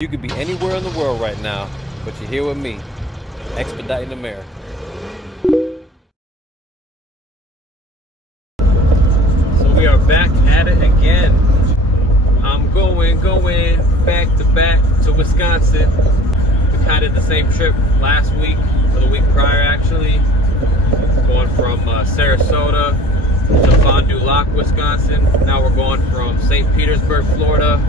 You could be anywhere in the world right now, but you're here with me, Expediting America. So we are back at it again. I'm going back to back to Wisconsin. We kind of did the same trip last week, or the week prior actually. Going from Sarasota to Fond du Lac, Wisconsin. Now we're going from St. Petersburg, Florida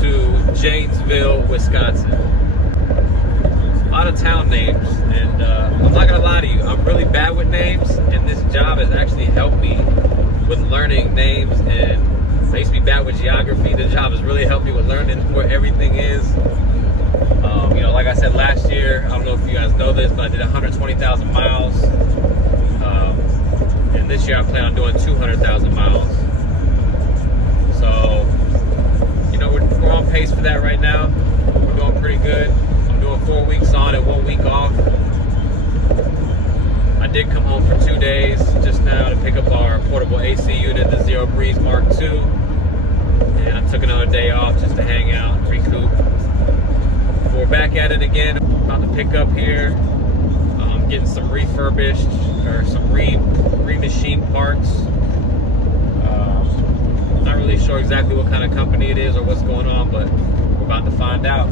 to Janesville, Wisconsin. A lot of town names, and I'm not gonna lie to you, I'm really bad with names, and this job has actually helped me with learning names. And I used to be bad with geography. The job has really helped me with learning where everything is. You know, like I said last year, I don't know if you guys know this, but I did 120,000 miles. And this year I plan on doing 200,000 miles. So, you know, we're on pace for that right now. We're doing pretty good. I'm doing 4 weeks on and 1 week off. I did come home for 2 days just now to pick up our portable AC unit, the Zero Breeze Mark II. And I took another day off just to hang out, recoup. We're back at it again. About to pick up here, getting some refurbished or some re-machined parts. Not really sure exactly what kind of company it is or what's going on, but we're about to find out.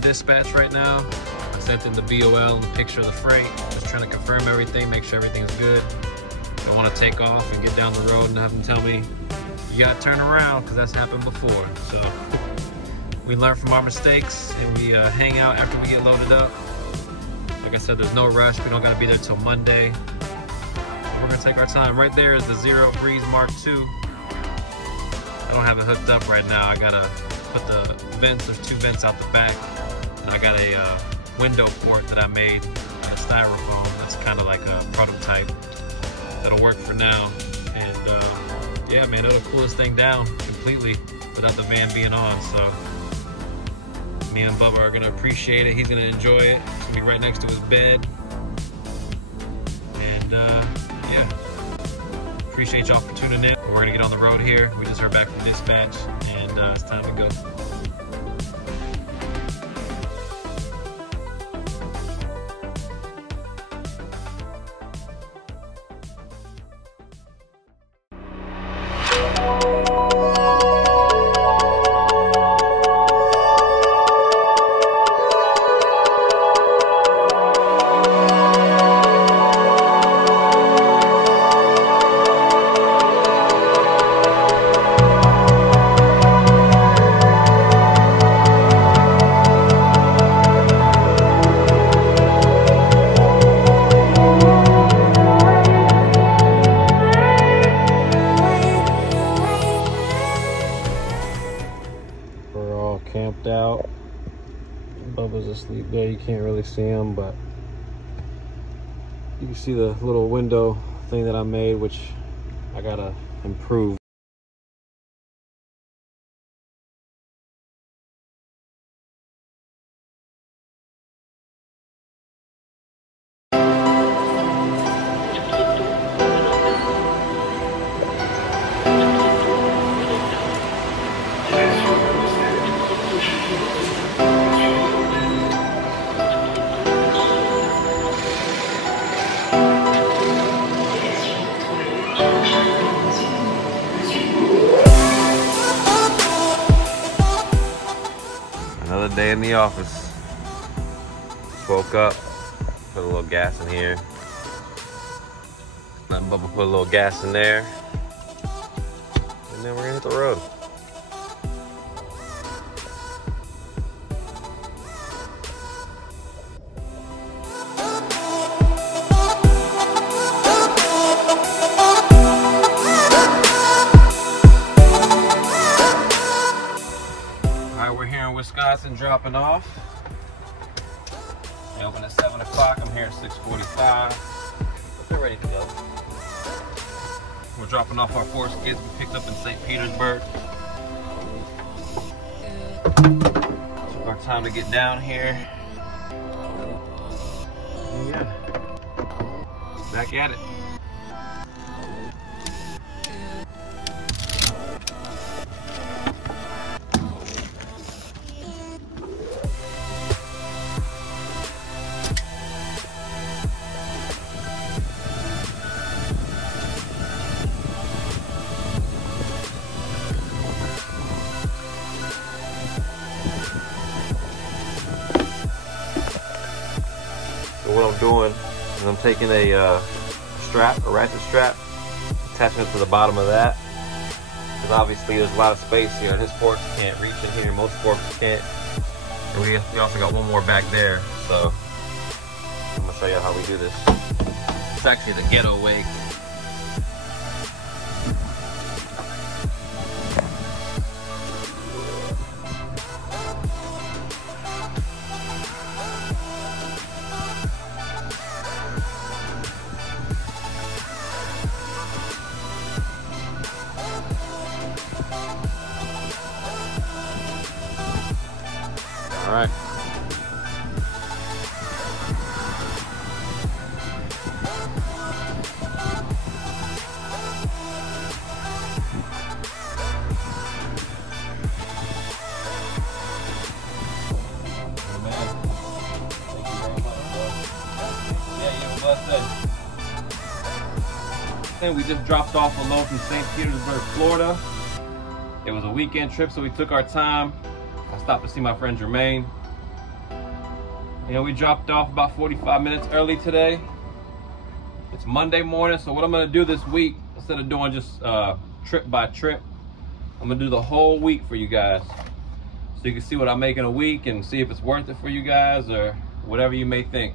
Dispatch right now. I sent in the BOL and the picture of the freight. Just trying to confirm everything, make sure everything's good. Don't want to take off and get down the road and have them tell me you gotta turn around, because that's happened before. So we learn from our mistakes and we hang out after we get loaded up. Like I said, there's no rush. We don't gotta be there till Monday. We're gonna take our time. Right there is the Zero Breeze Mark II. I don't have it hooked up right now. I gotta put the vents, there's 2 vents out the back. And I got a window port that I made out of styrofoam. That's kind of like a prototype. That'll work for now. And yeah, man, it'll cool this thing down completely without the van being on. So me and Bubba are gonna appreciate it. He's gonna enjoy it. It's gonna be right next to his bed. And yeah, appreciate y'all for tuning in. We're gonna get on the road here. We just heard back from dispatch, and it's time to go. Camped out. Bubba's asleep there. You can't really see him, but you can see the little window thing that I made, which I gotta improve. Another day in the office. Just woke up, put a little gas in here. Let Bubba put a little gas in there. And then we're gonna hit the road. Wisconsin dropping off. They open at 7 o'clock. I'm here at 6:45. But they're ready to go. We're dropping off our 4 skids we picked up in St. Petersburg. Took our time to get down here. And yeah, back at it. What I'm doing is I'm taking a ratchet strap, attaching it to the bottom of that, because obviously there's a lot of space here. This fork can't reach in here, most forks can't. And we also got one more back there, so I'm gonna show you how we do this. It's actually the ghetto way. All right. We just dropped off a load from St. Petersburg, Florida. It was a weekend trip, so we took our time. I stopped to see my friend Jermaine. You know, we dropped off about 45 minutes early today. It's Monday morning, so what I'm gonna do this week, instead of doing just trip by trip, I'm gonna do the whole week for you guys. So you can see what I make in a week and see if it's worth it for you guys or whatever you may think.